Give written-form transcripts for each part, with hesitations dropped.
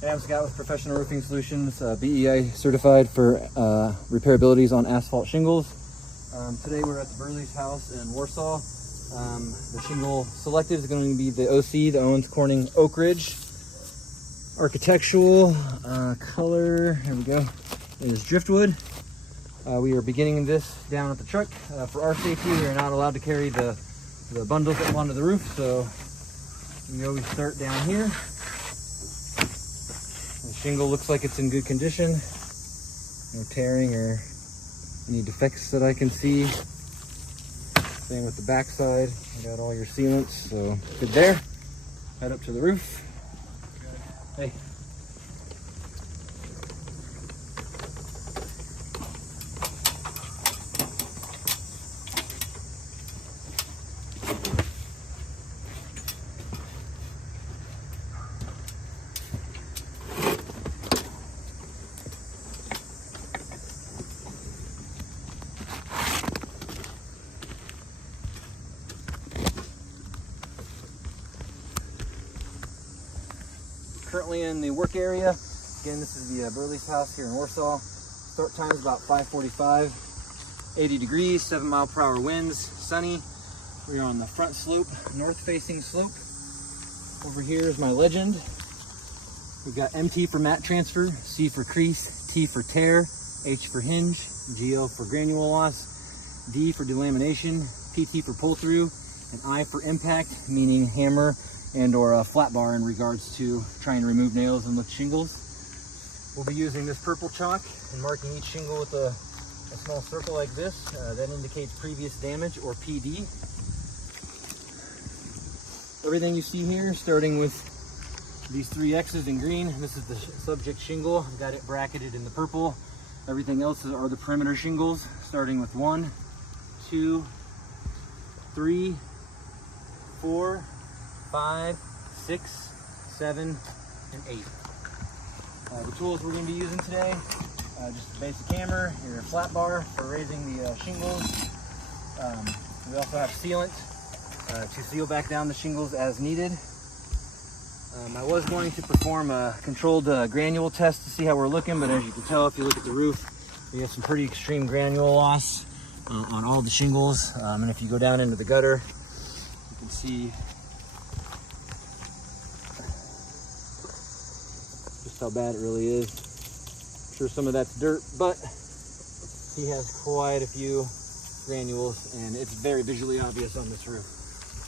Hey, I'm Scott with Professional Roofing Solutions, BEI certified for repairabilities on asphalt shingles. Today we're at the Burley's house in Warsaw. The shingle selected is going to be the OC, the Owens Corning Oak Ridge. Architectural color, here we go, is driftwood. We are beginning this down at the truck. For our safety, we are not allowed to carry the bundles up onto the roof, so we always start down here. The shingle looks like it's in good condition. No tearing or any defects that I can see. Same with the back side. You got all your sealants, so good there. Head up to the roof. Hey. Currently in the work area. Again, this is the Burley's house here in Warsaw. Start time is about 5:45. 80 degrees, 7-mile-per-hour winds, sunny. We are on the front slope, north-facing slope. Over here is my legend. We've got MT for mat transfer, C for crease, T for tear, H for hinge, GL for granule loss, D for delamination, PT for pull through, and I for impact, meaning hammer and or a flat bar in regards to trying to remove nails and lift shingles. We'll be using this purple chalk and marking each shingle with a small circle like this. That indicates previous damage, or PD. Everything you see here, starting with these 3 X's in green, this is the subject shingle. I've got it bracketed in the purple. Everything else are the perimeter shingles, starting with 1, 2, 3, 4, 5, 6, 7, and 8. The tools we're going to be using today, just a basic hammer, your flat bar for raising the shingles. We also have sealant to seal back down the shingles as needed. I was going to perform a controlled granule test to see how we're looking, but as you can tell, if you look at the roof, we have some pretty extreme granule loss on all the shingles. And if you go down into the gutter, you can see how bad it really is. I'm sure some of that's dirt, but he has quite a few granules and it's very visually obvious on this roof.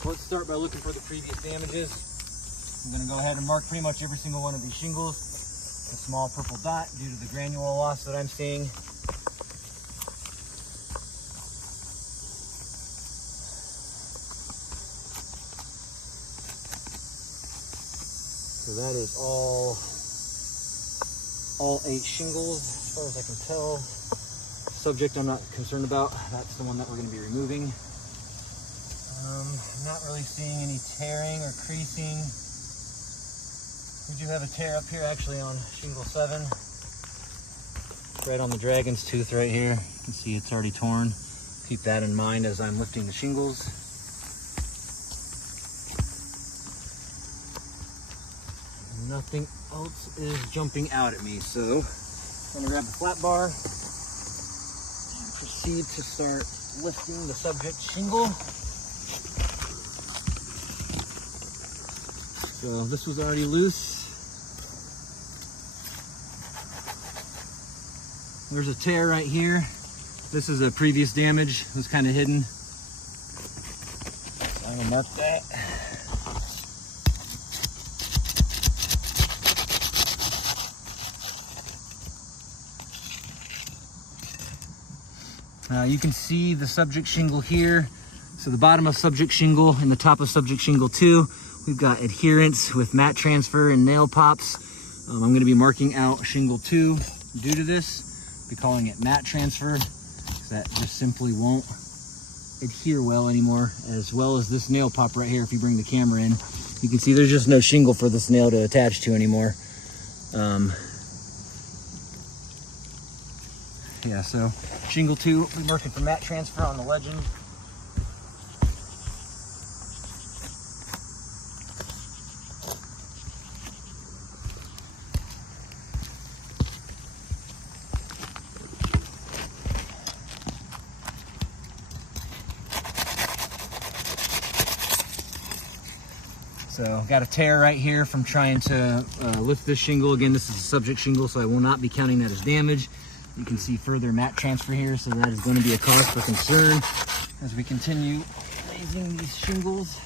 So let's start by looking for the previous damages. I'm going to go ahead and mark pretty much every single one of these shingles. A small purple dot due to the granule loss that I'm seeing. So that is all 8 shingles, as far as I can tell. Subject I'm not concerned about. That's the one that we're going to be removing. Not really seeing any tearing or creasing. We do have a tear up here actually on shingle 7. Right on the dragon's tooth right here. You can see it's already torn. Keep that in mind as I'm lifting the shingles. Nothing else is jumping out at me, so I'm gonna grab the flat bar and proceed to start lifting the subject shingle. So this was already loose. There's a tear right here. This is a previous damage. It was kind of hidden. So I'm gonna mark that. You can see the subject shingle here. So the bottom of subject shingle and the top of subject shingle 2, we've got adherence with mat transfer and nail pops. I'm going to be marking out shingle 2 due to this. Be calling it mat transfer. That just simply won't adhere well anymore, as well as this nail pop right here. If you bring the camera in, you can see there's just no shingle for this nail to attach to anymore. Yeah, so shingle 2, we're working for mat transfer on the legend. So got a tear right here from trying to lift this shingle. Again, this is a subject shingle, so I will not be counting that as damage. You can see further mat transfer here, so that is going to be a cause for concern as we continue raising these shingles.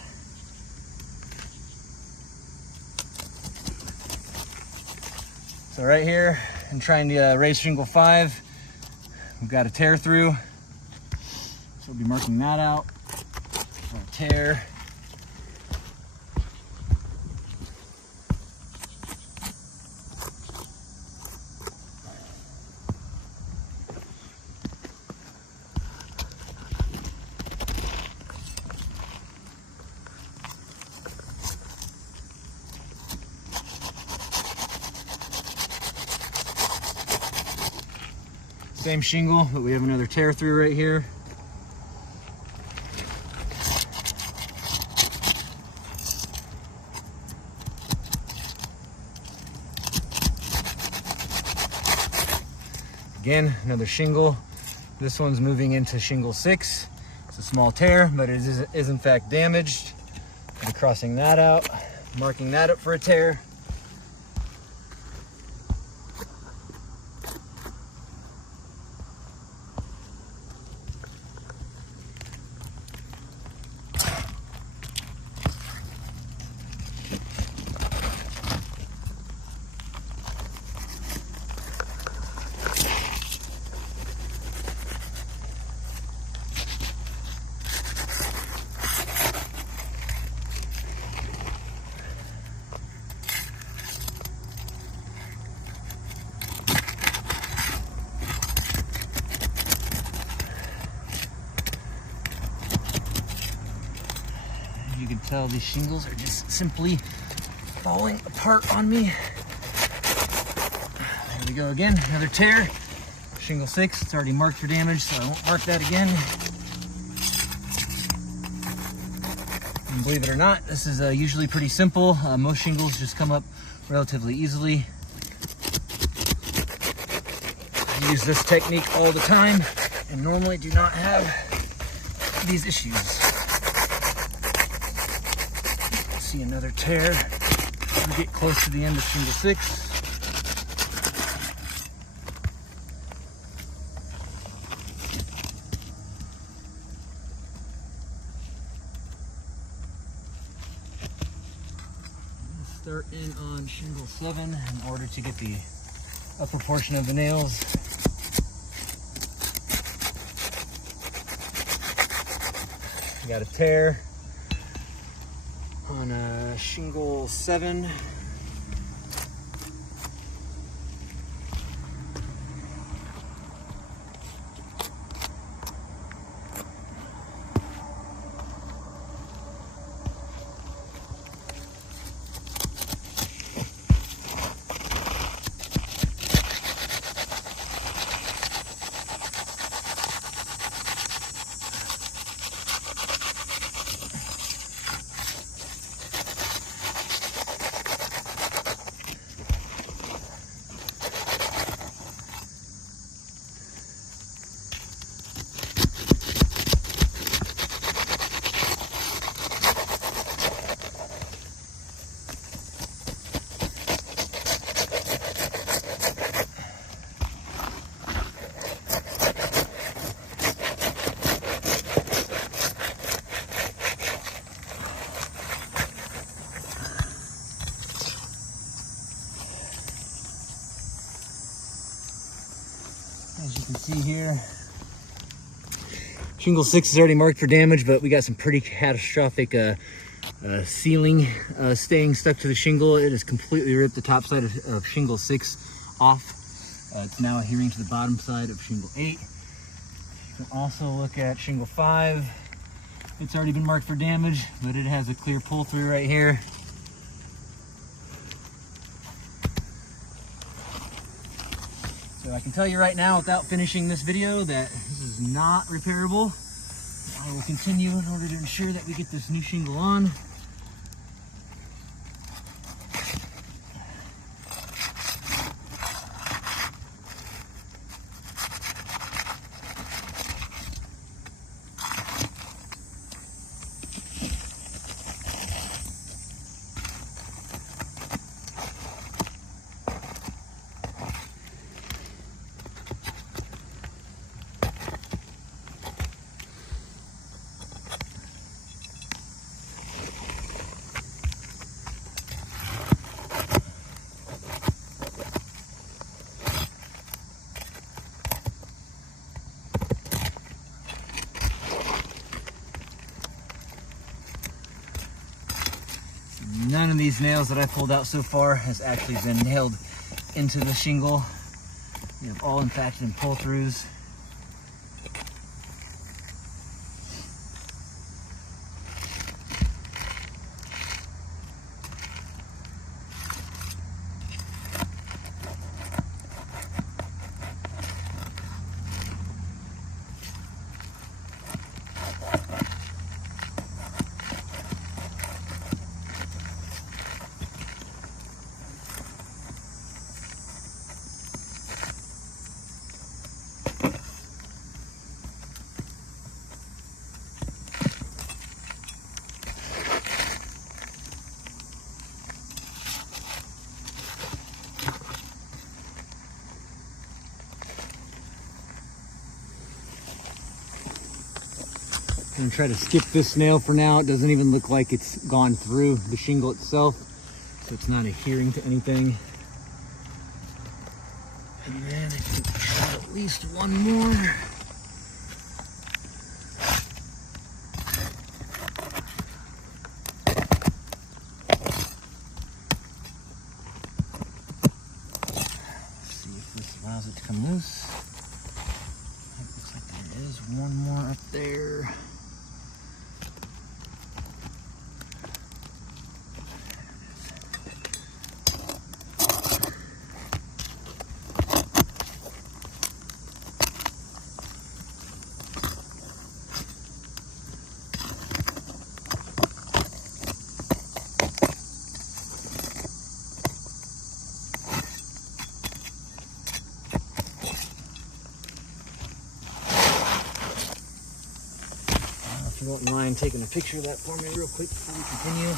So right here, I'm trying to raise shingle 5. We've got a tear through, so we'll be marking that out for a tear. Same shingle, but we have another tear through right here. Again, another shingle. This one's moving into shingle 6. It's a small tear, but it is in fact damaged. I'll be crossing that out, marking that up for a tear. You can tell these shingles are just simply falling apart on me. There we go again, another tear. Shingle 6, it's already marked for damage, so I won't mark that again. And believe it or not, this is usually pretty simple. Most shingles just come up relatively easily. I use this technique all the time and normally do not have these issues. See another tear as we get close to the end of shingle 6. Start in on shingle 7 in order to get the upper portion of the nails. We got a tear on shingle 7. As you can see here, shingle 6 is already marked for damage, but we got some pretty catastrophic sealing staying stuck to the shingle. It has completely ripped the top side of shingle 6 off. It's now adhering to the bottom side of shingle 8. You can also look at shingle 5. It's already been marked for damage, but it has a clear pull through right here. So I can tell you right now, without finishing this video, that this is not repairable. I will continue in order to ensure that we get this new shingle on. these nails that I pulled out so far has actually been nailed into the shingle. We have all impacted and pull-throughs. I'm gonna try to skip this nail for now. It doesn't even look like it's gone through the shingle itself, so it's not adhering to anything. And then I can try at least one more. Let's see if this allows it to come loose. It looks like there is one more up there. If you don't mind taking a picture of that for me real quick before we continue.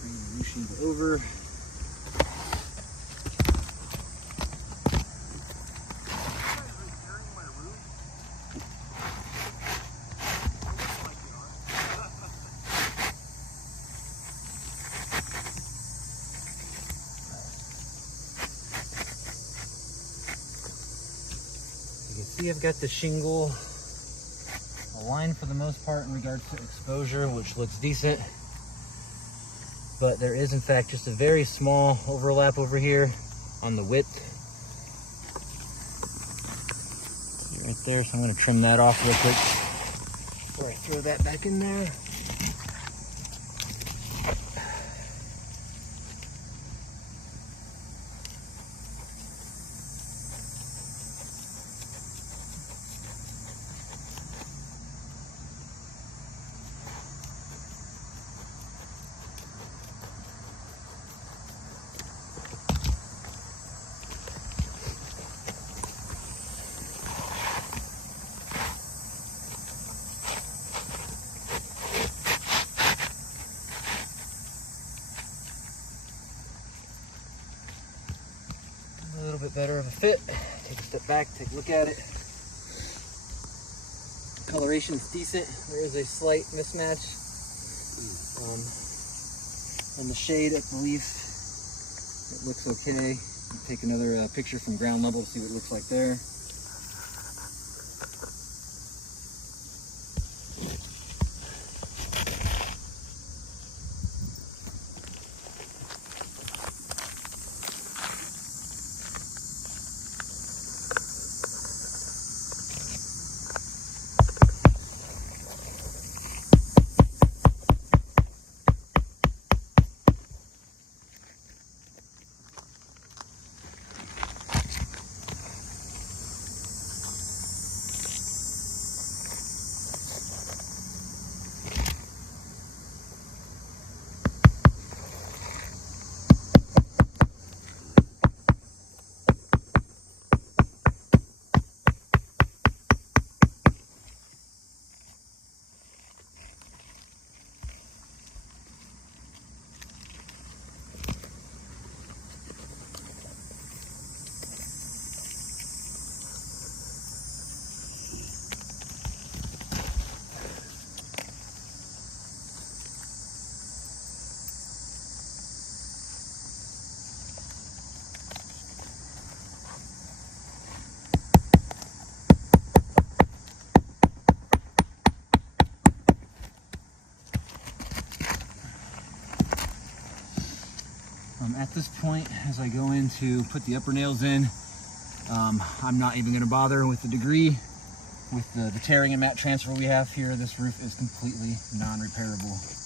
Bring the new shingle over. You can see I've got the shingle aligned for the most part in regards to exposure, which looks decent. But there is in fact just a very small overlap over here on the width. See right there, so I'm going to trim that off real quick before I throw that back in there. A little bit better of a fit. Take a step back, take a look at it. Coloration is decent. There is a slight mismatch on the shade at the leaf. It looks okay. Take another picture from ground level to see what it looks like there. At this point, as I go in to put the upper nails in, I'm not even going to bother with the degree. With the tearing and mat transfer we have here, this roof is completely non-repairable.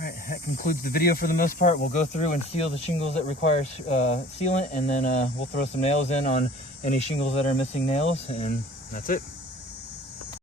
Alright, that concludes the video for the most part. We'll go through and seal the shingles that require sealant, and then we'll throw some nails in on any shingles that are missing nails, and that's it.